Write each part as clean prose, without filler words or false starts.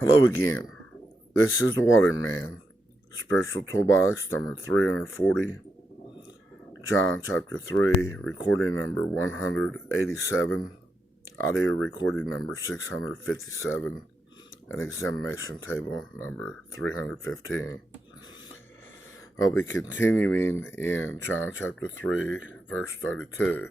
Hello again. This is the Waterman, Spiritual Toolbox number 340, John chapter 3, recording number 187, audio recording number 657, and examination table number 315. I'll be continuing in John chapter 3, verse 32.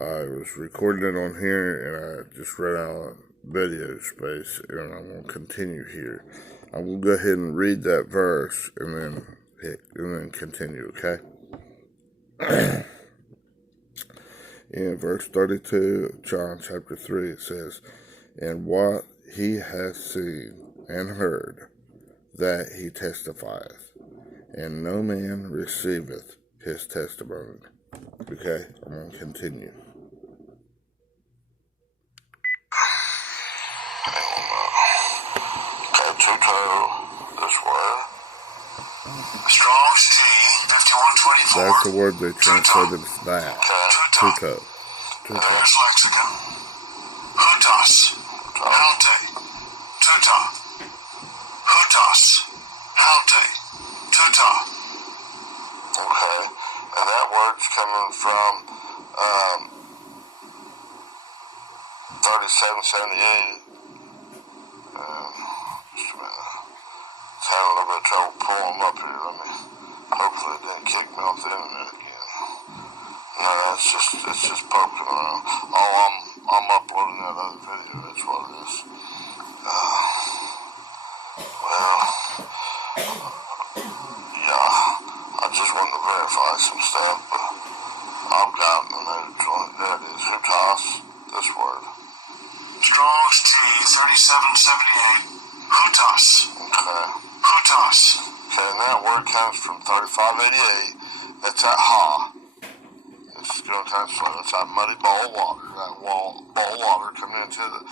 I was recording it on here and I just ran out of video space, and I'm going to continue here. I'm going to go ahead and read that verse and then continue, okay? In verse 32, John chapter 3, it says, "And what he hath seen and heard, that he testifieth, and no man receiveth his testimony." Okay, I'm going to continue. This word. Strong's G, 5124. That's the word they translated as that. Tuto. There's lexicon. Hutas. Halte. Tuta. Hutas. Halte. Tuta. Okay. And that word's coming from 3778. Just a minute. It's having a little bit of trouble pulling them up here. Hopefully it didn't kick me off the internet again. No, it's just poking around. Oh, I'm uploading that other video. That's what it is. Yeah. I just wanted to verify some stuff, but I've gotten another joint. There it is. Hutas. This word. Strong's G, 3778. Hutas. Okay. Hutas. Okay, and that word comes from 3588. That's that ha. It's going to kind of slow. It's that muddy ball of water. That ball of water coming into the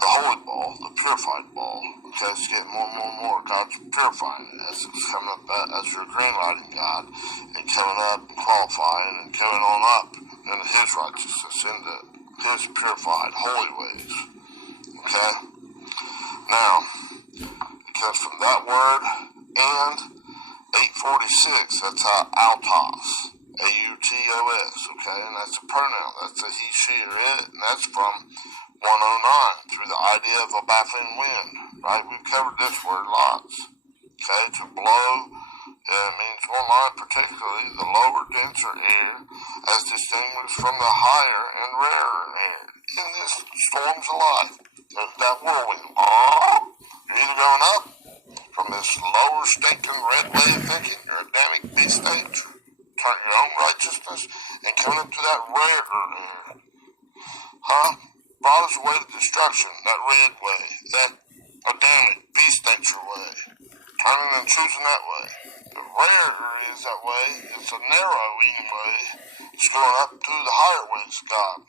holy ball, the purified ball. Okay, it's getting more and more and more. God's purifying it as it's coming up as your green lighting God, and coming up and qualifying and going on up into His righteousness, into His purified holy ways. Okay? Now, it comes from that word and 846. That's autos. A-U-T-O-S. Okay? And that's a pronoun. That's a he, she, or it. And that's from 109 through the idea of a baffling wind. Right? We've covered this word lots. Okay? To blow. It means one line, particularly the lower, denser air, as distinguished from the higher and rarer air. In this storms of life. There's that whirlwind. You're either going up from this lower, stinking, red way of thinking, your Adamic beast nature, turn your own righteousness, and coming up to that rarer air. Brought us away to destruction, that red way, that Adamic beast nature way. Turning and choosing that way. The rarer is that way. It's a narrowing way. It's going up to the higher ways of God.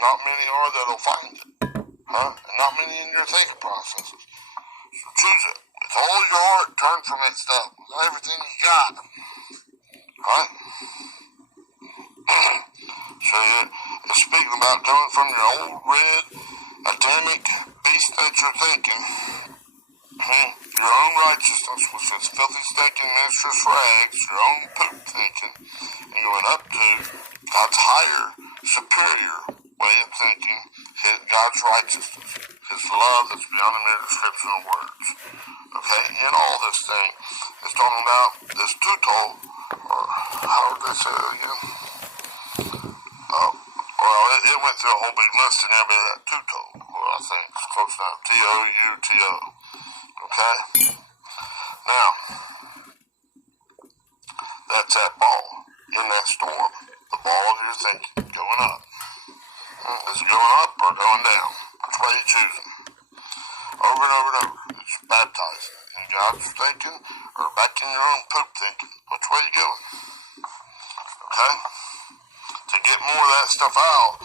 Not many are that'll find it. And not many in your thinking processes. So choose it. With all your heart, turn from that stuff. With everything you got. Right? So it's speaking about coming from your old red, Adamic, beast nature thinking. Your own righteousness, which is filthy, stinking, menstruous rags, your own poop thinking, and going up to God's higher, superior way of thinking, God's righteousness, His love that's beyond the mere description of words. Okay, in all this thing, it's talking about this tuto, or how would they say it again? Well, it went through a whole big list and everything, that tuto, I think, it's close enough, T-O-U-T-O. Okay? Now, that's that ball in that storm. The ball of your thinking going up. Is it going up or going down? Which way are you choosing? Over and over and over. It's baptizing in God's thinking or back in your own poop thinking. Which way are you going? Okay? To get more of that stuff out,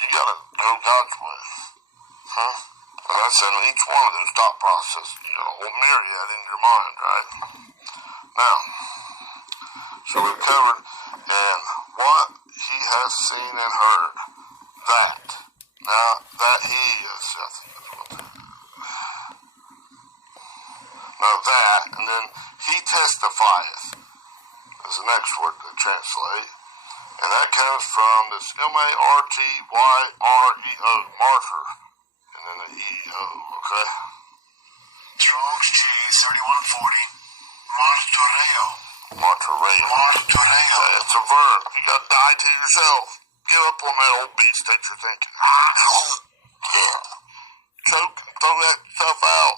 you gotta go God's way. And that's in each one of those thought processes. You got a whole myriad in your mind, right? Now, so we've covered, and what he has seen and heard, that Now that he is, I think that's what that is. Now that, and then he testifieth is the next word to translate. And that comes from this M-A-R-T-Y-R-E-O, martyr, and then the E-O, okay? Strong's G 3140. Martyreo. Martyreo. Martyreo. It's a verb. You gotta die to yourself. Give up on that old beast that you're thinking. Yeah. Choke and throw that stuff out.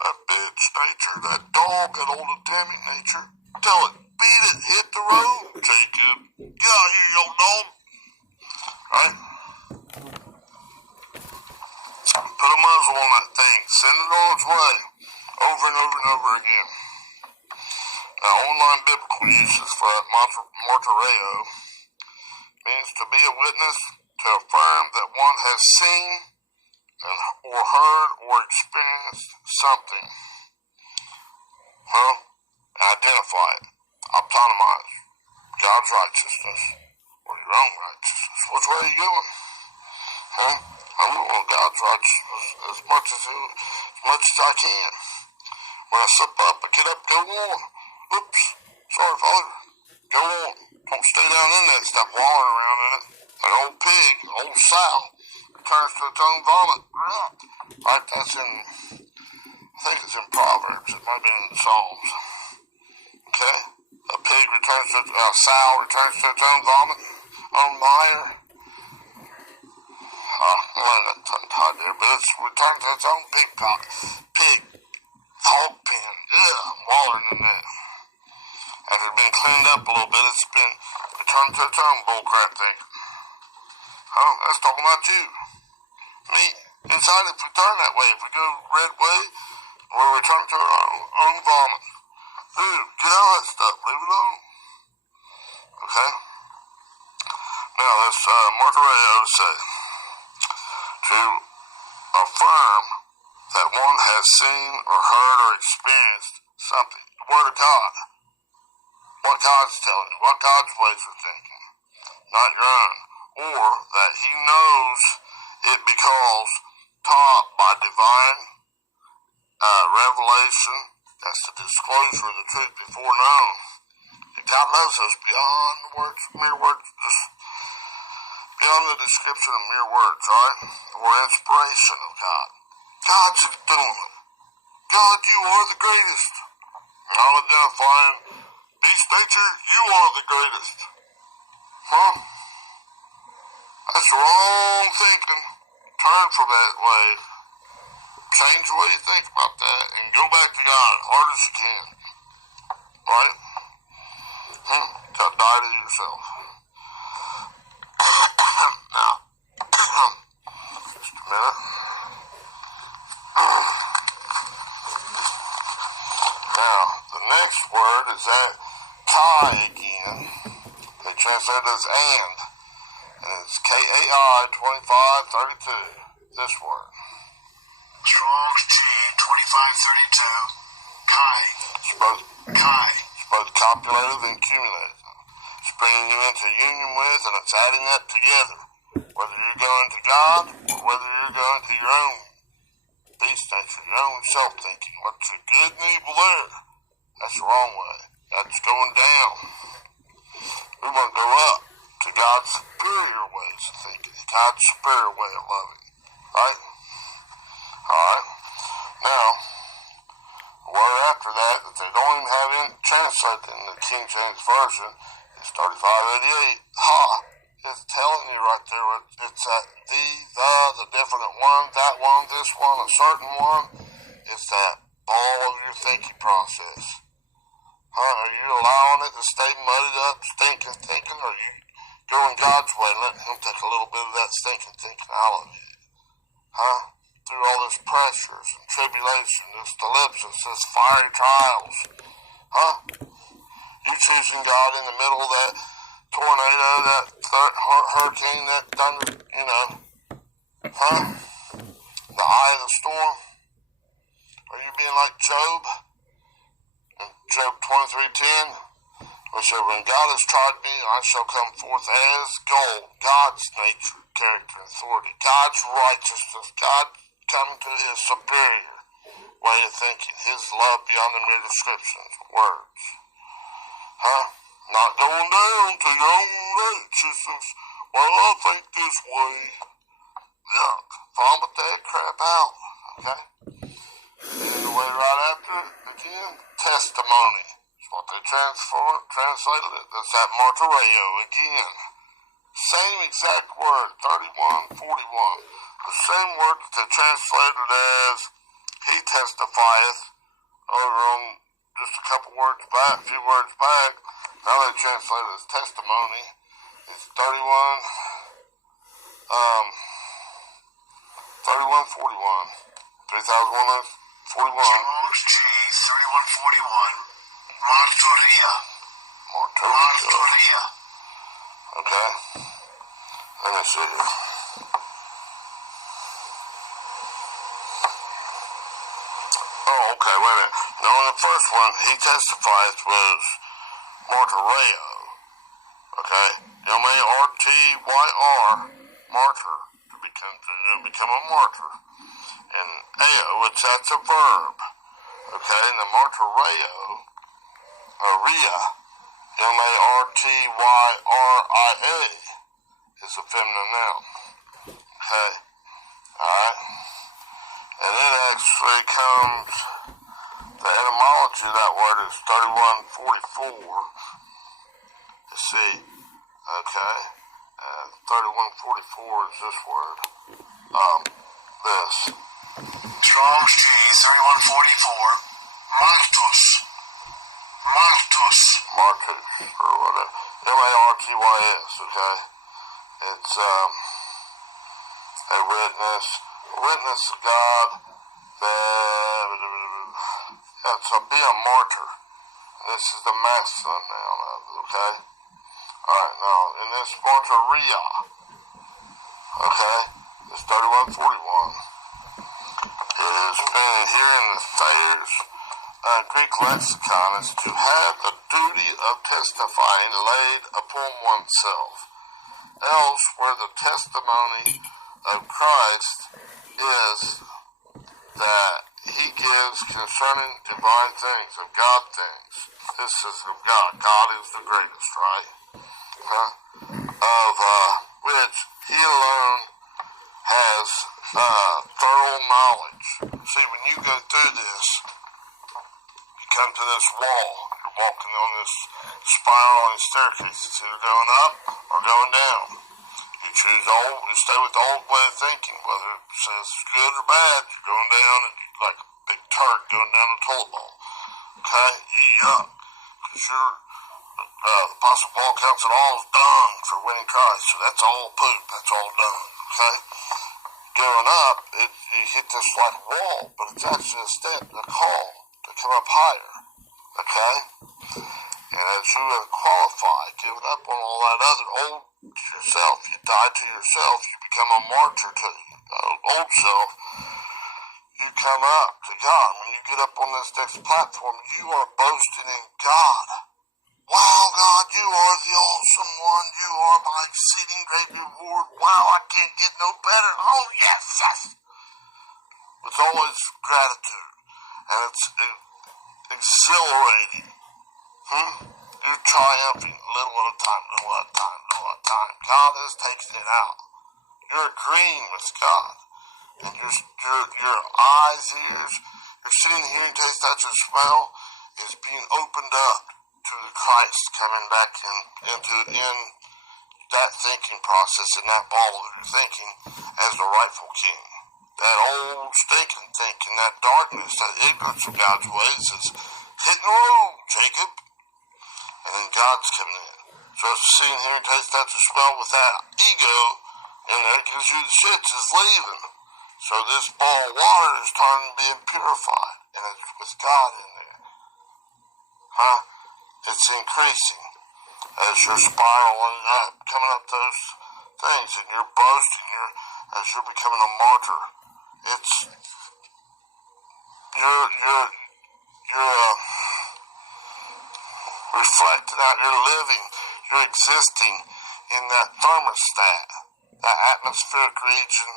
That bitch nature, that dog, that old Adamic nature. Tell it, beat it, hit the road, Jacob. Get out here, yo dog. Right? Put a muzzle on that thing. Send it on its way. Over and over and over again. Now, online biblical uses for that martyreo means to be a witness, to affirm that one has seen or heard or experienced something. Identify it. Autonomize God's righteousness or your own righteousness. Which way are you going? I'm going God's righteousness as much as I can. When I slip up, I get up, go on. Oops, sorry, Father. Go on. Don't stay down in that stuff, wallowing around in it. An old pig, old sow, returns to its own vomit. Right, that's in, I think it's in Proverbs. It might be in Psalms. Okay? A pig returns to, a sow returns to its own vomit, own mire. I got tongue-tied there, but it's returned to its own pig hog pen. Yeah, wallowing in that. After it's been cleaned up a little bit, it's been returned to its own bullcrap thing. That's talking about you. Me. Inside, if we turn that way, if we go red way, we'll return to our own vomit. Dude, get out of that stuff. Leave it alone. Okay? Now, this martyreo say, to affirm that one has seen or heard or experienced something. The Word of God. What God's telling you. What God's ways are thinking. Not your own. Or that he knows it because taught by divine revelation. That's the disclosure of the truth before known. And God loves us beyond the words, mere words, just beyond the description of mere words, right? Or inspiration of God. God's doing it. God, you are the greatest. Not identifying beast nature, you are the greatest. That's wrong thinking. Turn from that way. Change the way you think about that and go back to God as hard as you can. Right? Gotta die to yourself. Now, just a minute. Now, the next word is that kai again. They translate it as and it's K-A-I 2532. This word. Strong's G 2532. Kai. It's both copulative and cumulative. It's bringing you into union with, and it's adding that together. Whether you're going to God or whether you're going to your own beast nature, your own self-thinking. What's the good and evil there? That's the wrong way. That's going down. We want to go up to God's superior ways of thinking, God's superior way of loving. Right? Alright. Now, the word after that they don't even have in translated in the King James Version is 3588. It's telling you right there, it's that the definite one, that one, this one, a certain one. It's that ball of your thinking process. Are you allowing it to stay muddied up, thinking, or are you going God's way and letting him take a little bit of that thinking out of you? Through all this pressures and tribulation, this thlipsis, this fiery trials. You choosing God in the middle of that tornado, that hurricane, that thunder, the eye of the storm? Are you being like Job in Job 23:10? It said, when God has tried me, I shall come forth as gold. God's nature, character, and authority. God's righteousness. God coming to his superior way of thinking. His love beyond the mere descriptions, words. Not going down to your own righteousness. Well, I think this way. Yuck. Vomit that crap out. Okay? And the way right after it, again, testimony. What they translated it. That's that martyreo again. Same exact word, 31:41. The same word that they translated as he testifieth over on just a couple words back, a few words back. Now they translate it as testimony. It's 31:41. 3,141. Strong's G 3141. Martyria. Martyria. Okay. Let me see here. Oh, okay, wait a minute. Now, in the first one, he testifies was martyreo. Okay? M-A-R-T-Y-R, martyr, to become a martyr. And ao, that's a verb. Okay? And the martyreo, Ria, M-A-R-T-Y-R-I-A, is a feminine noun. Okay? Alright? And it actually comes, the etymology of that word is 3144. You see? Okay? 3144 is this word. This. Strong's G 3144. Martus. Martus. Martus, or whatever. M-A-R-T-Y-S, okay? It's, a witness. A witness of God. So be a martyr. This is the masculine noun of it, okay? Alright, now, in this martyria, okay, it's 3141. It is found here in the Thayer's Greek lexicon is to have the duty of testifying laid upon oneself. Else, where the testimony of Christ is that he gives concerning divine things, of God things. This is of God. God is the greatest, right? Of which he alone has thorough knowledge. See, when you go through this, you come to this wall. You're walking on this spiraling staircase. It's either going up or going down. You choose you stay with the old way of thinking, whether it says good or bad. You're going down and you're like a big turd going down a toilet bowl. Okay? Yuck. Because the Apostle Paul counts it all as dung for winning Christ. So that's all poop. That's all done. Okay? Going up, you hit this like wall, but it's actually a step, a call to come up higher. Okay? And as you are qualified, giving up on all that other old yourself, you die to yourself, you become a martyr to the old self, you come up to God. When you get up on this next platform, you are boasting in God. Wow, God, you are the awesome one. You are my exceeding great reward. Wow, I can't get no better. Oh, yes, yes. It's always gratitude, and it's exhilarating. You're triumphing little at a time, little at a time, little at a time. God is taking it out. You're agreeing with God. And your eyes, ears, you're sitting here and taste that your smell is being opened up to the Christ coming back in that thinking process, in that ball that you're thinking as the rightful king. That old stinking thinking, that darkness, that ignorance of God's ways is hitting the road, Jacob. And then God's coming in. So if you're sitting here and taste that your smell with that ego in there, gives you the shits, is leaving. So this ball of water is starting to be purified, and it's with God in there. It's increasing as you're spiraling up, coming up those things, and you're boasting, as you're becoming a martyr. It's you're reflecting out. You're living, you're existing in that thermostat, that atmospheric region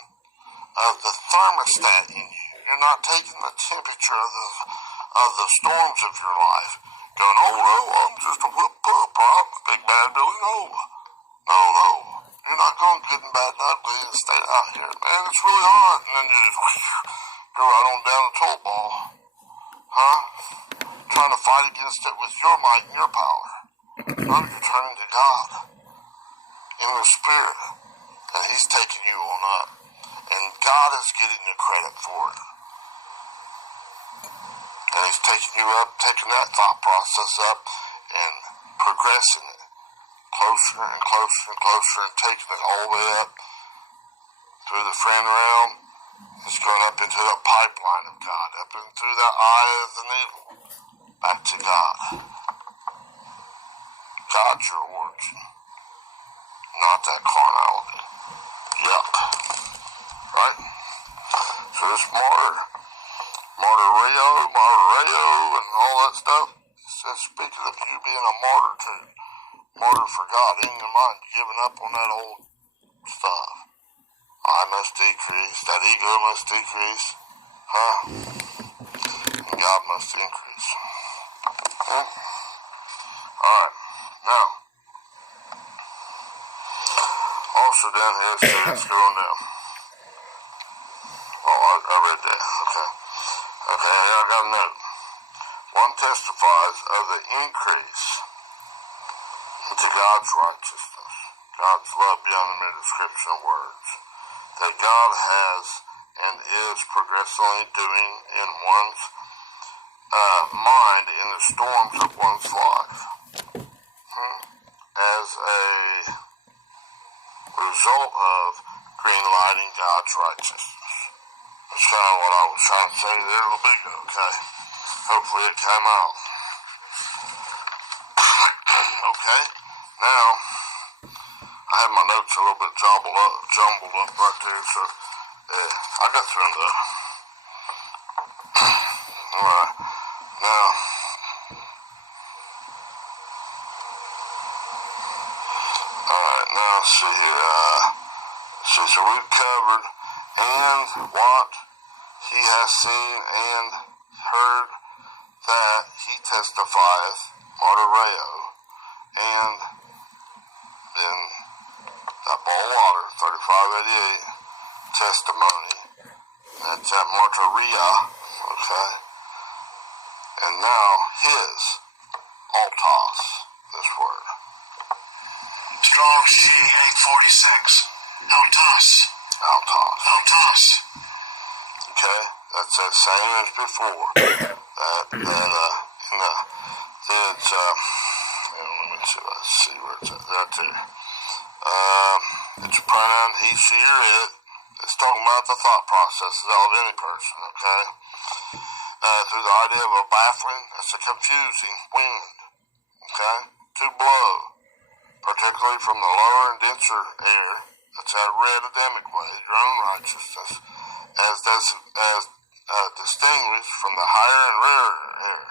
of the thermostat in you. You're not taking the temperature of the storms of your life, going, oh no, I'm just a whip pup, I'm a big bad Billy Noah. No. You're not going good and bad and ugly and stay out here. Man, it's really hot. And then you just go right on down the toll ball. Huh? Trying to fight against it with your might and your power. No, you're turning to God in the Spirit. And He's taking you on up. And God is getting the credit for it. And He's taking you up, taking that thought process up and progressing it closer and closer and closer and taking it all the way up through the friend realm. It's going up into the pipeline of God, up and through the eye of the needle, back to God. God's your origin, not that carnality. Yuck. Right? So this martyrio, and all that stuff, it says, speaking of you being a martyr too, martyr for God, in your mind, giving up on that old stuff. I must decrease, that ego must decrease, huh? And God must increase. Alright, now, also down here, so let's go on down. Oh, I read that, okay. Okay, I got a note. One testifies of the increase into God's righteousness, God's love beyond the mere description of words, that God has and is progressively doing in one's mind in the storms of one's life. As a result of green-lighting God's righteousness. That's kind of what I was trying to say there a little bit ago, okay? Hopefully it came out. Okay, now, I have my notes a little bit jumbled up right there, so, yeah, I got through them. Alright, now, let's see here, so we've covered, and what he has seen and heard, that he testifieth, martyreo, and then that ball of water, 3588, testimony, that's that martyria, okay, and now his, altos, this word. Strong's G 846. Altos. Okay, that's that same as before. Let's see where it's at. Right there. It's a pronoun he, she, or it. It's talking about the thought processes of any person, okay? Through the idea of a baffling, that's a confusing wind, okay? To blow, particularly from the lower and denser air, that's that red Adamic way, your own righteousness, as distinguished from the higher and rarer air,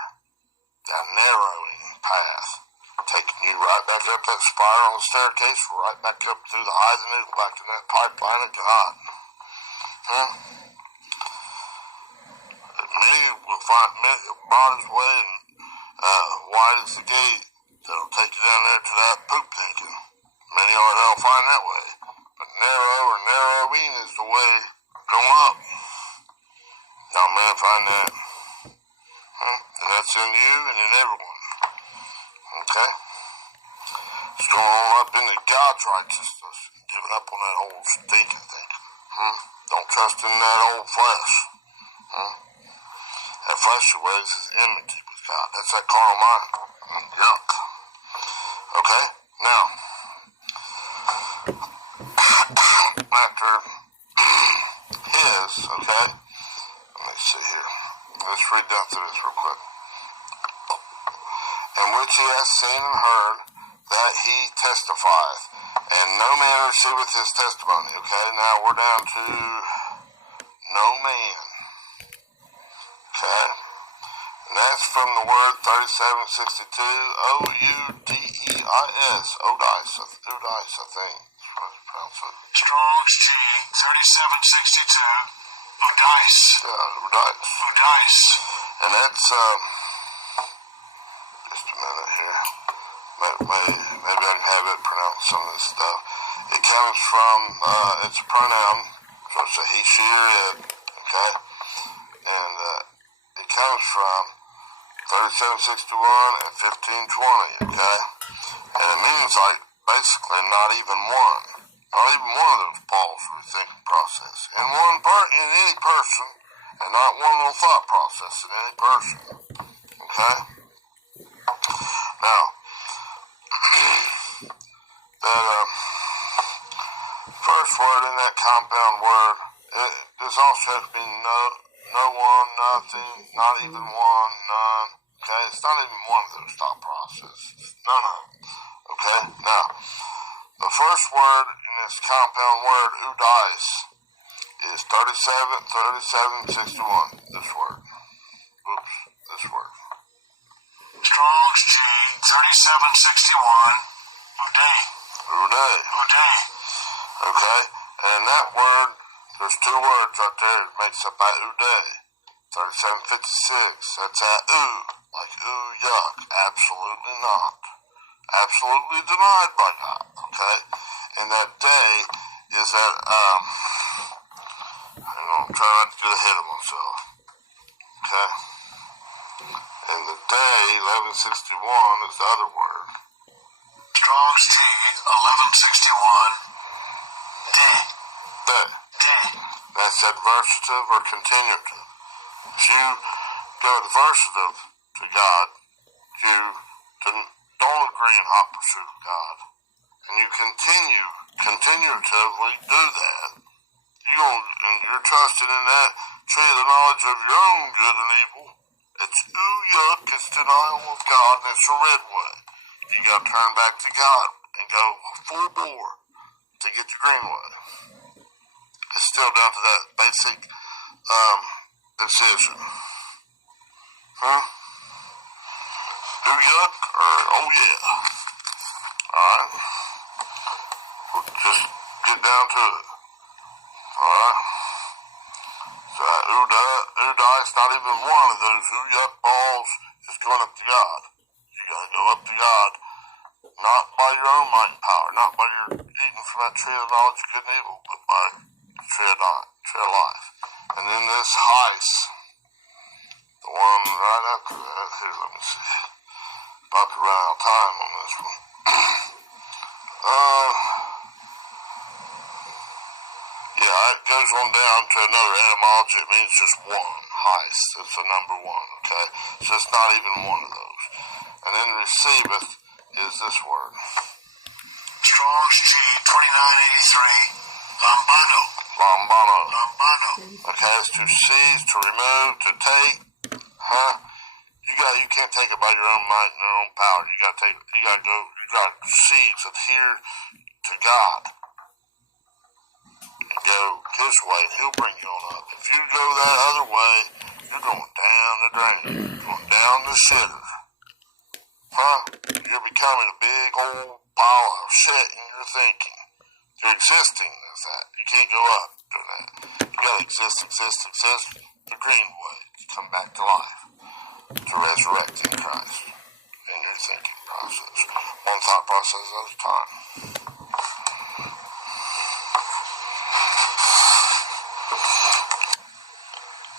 that narrowing path, taking you right back up that spiral on the staircase, right back up through the eye of the needle, back to that pipeline of God. Many will find broad as way and wide as the gate that'll take you down there to that poop thinking. Many don't find that way. But narrow or narrowing is the way going up. Not many find that. And that's in you and in everyone. Okay? It's going on up into God's righteousness. Giving up on that old stinking thinking. Don't trust in that old flesh. That fleshly ways is enmity with God. That's that carnal mind. Yuck. Okay? Now, after his, okay? Let me see here. Let's read down through this real quick. And which he has seen and heard, that he testifieth, and no man receiveth his testimony. Okay, now we're down to no man. Okay, and that's from the word 3762, O-U-D-E-I-S, Odice, I think. That's how you pronounce it. Strong's G 3762. Odice. Yeah, Odice. Odice. And that's, just a minute here. Maybe I can have it pronounce some of this stuff. It comes from, it's a pronoun, so it's a he, she, or it, okay? And it comes from 3761 and 1520, okay? And it means like basically not even one. Not even one of those balls for the thinking process. In any person, and not one little thought process in any person. Okay? Now, that first word in that compound word, this also has to be no one, nothing, not even one, none. Okay? It's not even one of those thought processes. None of them. Okay? Now, the first word in this compound word, Udice, is 3761. This word. Oops, this word. Strong's G 3761. Uday. Uday. Uday. Okay? And that word, there's two words right there that makes up that Uday. 3756. That's that ooh. Like ooh, yuck. Absolutely not. Absolutely denied by God. Okay? And that day is that, hang on, try not to get ahead of myself. Okay? And the day, 1161, is the other word. Strong's G 1161. Day. Day. Day. That's adversative or continuative. If you go adversative to God, you don't agree in hot pursuit of God, and you continuatively do that, and you're trusting in that tree of the knowledge of your own good and evil. It's ooh yuck, it's denial of God, and it's a red way. You gotta turn back to God and go full bore to get the green way. It's still down to that basic decision. Ooh yuck or oh yeah. Alright? We'll just get down to it. Alright? So that ooh dice, not even one of those ooh yuck balls is going up to God. You gotta go up to God, not by your own might and power, not by your eating from that tree of knowledge of good and evil, but by the tree of life. And then this heist, the one right after that, here, let me see. About to run out of time on this one. Yeah, it goes on down to another etymology. It means just one. Heist. It's the number one, okay? So it's not even one of those. And then receiveth is this word. Strong's G 2983. Lambano. Lambano. Lambano. Okay, it's to seize, to remove, to take. Huh? You can't take it by your own might and your own power. You gotta seize, adhere to God. And go his way, and he'll bring you on up. If you go that other way, you're going down the drain. Going down the shitter. Huh? You're becoming a big old pile of shit in your thinking. You're existing as that. You can't go up doing that. You gotta exist the green way. To come back to life. To resurrect in Christ. In your thinking process. One thought process at a time.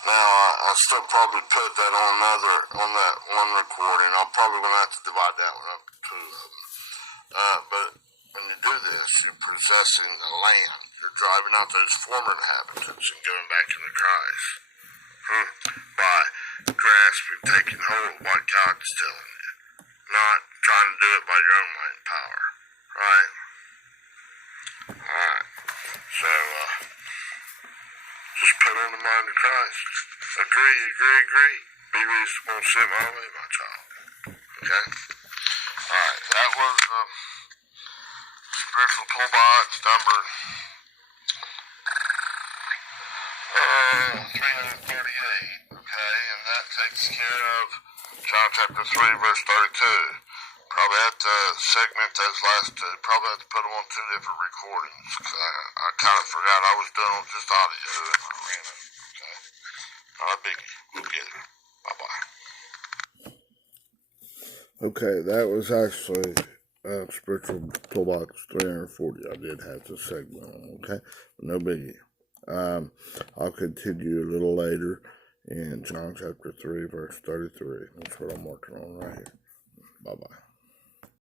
Now, I still probably put that on that one recording. I'll probably gonna have to divide that one up to two of them. But when you do this, you're possessing the land. You're driving out those former inhabitants and going back into Christ. By grasping, taking hold of what God's telling you. Not trying to do it by your own might and power. Right? Alright. So, just put on the mind of Christ. Agree. Be reasonable and sit my way, my child. Okay? Alright, that was spiritual toolbox number 338. Okay, and that takes care of John chapter 3, verse 32. Probably have to segment those last two. Probably have to put them on two different recordings. I kind of forgot I was doing just audio and I ran it. Okay. Not a biggie. We'll get it. Bye-bye. Okay, that was actually Spiritual Toolbox 340. I did have to segment them, okay? No biggie. I'll continue a little later in John chapter 3, verse 33. That's what I'm working on right here. Bye-bye.